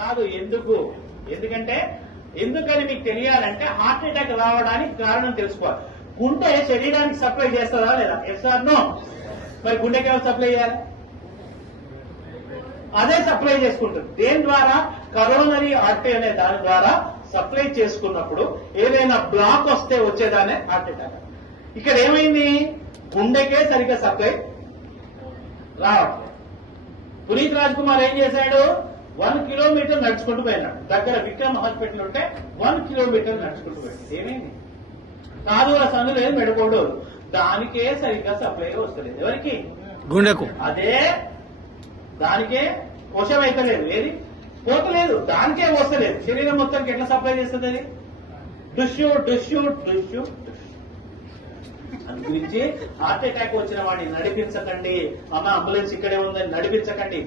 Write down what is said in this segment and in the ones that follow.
కాదు. ఎందుకంటే ఎందుకని మీకు తెలియాలంటే హార్ట్ అటాక్ రావడానికి కారణం తెలుసుకోవాలి. గుండె శరీరానికి సప్లై చేస్తుందా లేదా? Yes or no? మరి గుండెకి ఎవరు సప్లై చేయాలి? అదే సప్లై చేసుకుంటుంది. దేని ద్వారా? కరోనరీ ఆర్టరీ అనే దాని ద్వారా సప్లై చేసుకున్నప్పుడు ఏదైనా బ్లాక్ వస్తే వచ్చేదానే హార్ట్ అటాక్. ఇక్కడ ఏమైంది? గుండెకే సరిగ్గా సప్లై రావట్లేదు. పునీత్ రాజ్ కుమార్ ఏం చేశాడు? 1 కిలోమీటర్ నడుచుకుంటూ పోయినాడు. దగ్గర విక్రమ్ హాస్పిటల్ ఉంటే 1 కిలోమీటర్ నడుచుకుంటూ పోయాడు. ఏమైంది? కాదుల సందు లేదు, మెడకోడు, దానికే సరిగ్గా సప్లై వస్తలేదు. ఎవరికి? గుండెకు. అదే దానికే వశం అయితలేదు. ఏది పోతలేదు, దానికే వస్తలేదు. శరీరం మొత్తానికి ఎట్లా సప్లై చేస్తుంది అది? డుష్యూ డుష్యూ డుష్యూ. అందుగురించి హార్ట్ అటాక్ వచ్చిన వాడిని నడిపించకండి. అమ్మ అంబులెన్స్ ఇక్కడే ఉందని నడిపించకండి.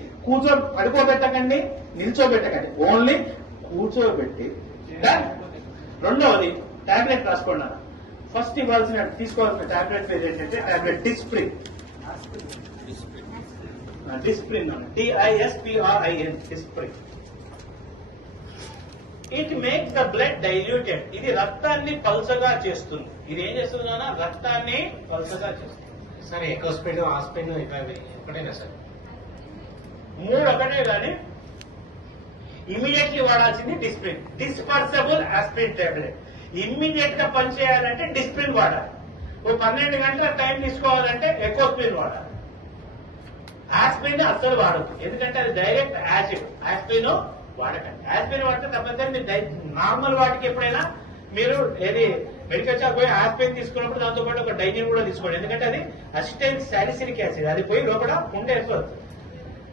పడుకోబెట్టకండి, నిల్చోబెట్టకండి. ఓన్లీ కూర్చోబెట్టి. రెండవది టాబ్లెట్ రాసుకోండి. ఫస్ట్ తీసుకోవాల్సిన టాబ్లెట్ పేరు ఏంటంటే tablet Disprin. Disprin, DISPRIN, Disprin. It makes the blood diluted. ఇది రక్తాన్ని పల్చగా చేస్తుంది. ఇది ఏం చేస్తుంది నాన్న? రక్తాన్ని పల్చగా చేస్తుంది. సార్ ఎకోస్పిన్, ఆస్పిన్ ఒకటేనా సార్? 3 ఒకటే కానీ ఇమీడియట్లీ వాడాల్సింది Disprin. Dispersible aspirin tablet. Immediate గా పనిచేయాలంటే డిస్ప్రిన్ వాడాలి. 12 గంటల టైం తీసుకోవాలంటే ఎకోస్పిన్ వాడాలి. ఆస్పిరిన్ అస్సలు వాడద్దు, ఎందుకంటే అది డైరెక్ట్ యాసిడ్. ఆస్పిరిన్ వాడకండి. ఆస్పిరిన్ వాడితే తప్పనిసరి మీరు నార్మల్ వాటికి ఎప్పుడైనా మీరు ఏది మెడికల్ షాప్ పోయి ఆస్పిరిన్ తీసుకున్నప్పుడు దాంతో పాటు ఒక డైజిన్ కూడా తీసుకోండి. ఎందుకంటే అది అసిటైల్ సాలిసిలిక్ యాసిడ్, అది పోయి లోపల ఉంటే వస్తుంది.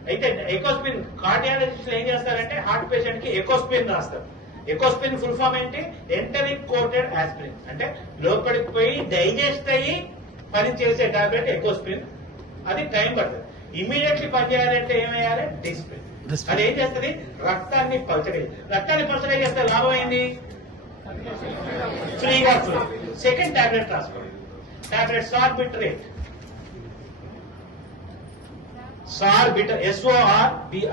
అయితే ఎకోస్పిన్ కార్డియాలజిస్టులు ఏం చేస్తారంటే హార్ట్ పేషెంట్ కి ఎకోస్పిన్ రాస్తారు. ఎకోస్పిన్ ఫుల్ ఫామ్ ఏంటి? Enteric coated aspirin. అంటే లోపలికి పోయి డైజెస్ట్ అయ్యి పని చేసే టాబ్లెట్ ఎకోస్పిన్. అది టైం పడుతుంది. ఇమీడియట్లీ పనిచేయాలంటే ఏమయ్యాలి? డిస్ప్రిన్. అది ఏం చేస్తుంది? రక్తాన్ని పలచగా. రక్తాన్ని పలచగా చేస్తే లాభం ఏంది? ఫ్రీగా ఫ్లో. సెకండ్ టాబ్లెట్ రాసుకోండి. టాబ్లెట్ సార్బిట్రేట్. సార్బిటర్, SORBI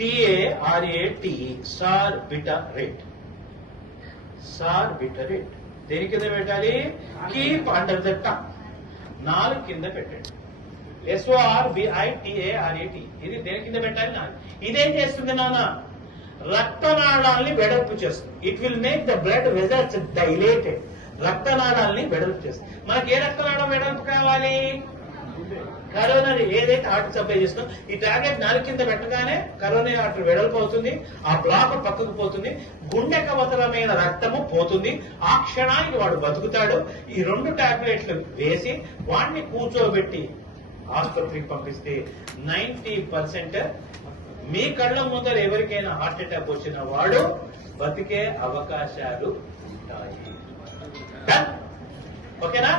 TARATE, సార్బిటరేట్. సార్బిటరేట్ దేని కింద పెట్టాలి? Keep under the tongue. 4 కింద పెట్టండి. SORBITARAT. ఇది దేని కింద పెట్టాలి? 4. ఇదేం చేస్తుంది నాన్న? రక్తనాళాల్ని వెడల్పు చేస్తుంది. It will make the blood vessels dilated. రక్తనాళాల్ని వెడల్పు చేస్తుంది. మనకి ఏ రక్తనాళం వెడల్పు కావాలి? కరోనరీ, ఏదైతే హార్ట్ సప్లై చేస్తుందో ఈ టాబ్లెట్ 4 కింద పెట్టగానే కరోనరీ ఆర్టరీ వెడల్పు అవుతుంది. ఆ బ్లాక్ పక్కకు పోతుంది. గుండె కవతలమైన రక్తము పోతుంది. ఆ క్షణానికి వాడు బతుకుతాడు. ఈ 2 టాబ్లెట్లు వేసి వాడిని కూర్చోబెట్టి ఆసుపత్రికి పంపిస్తే 90% మీ కళ్ళ ముందర ఎవరికైనా హార్ట్ అటాక్ వచ్చిన వాడు బతికే అవకాశాలు ఉంటాయి. ఓకేనా?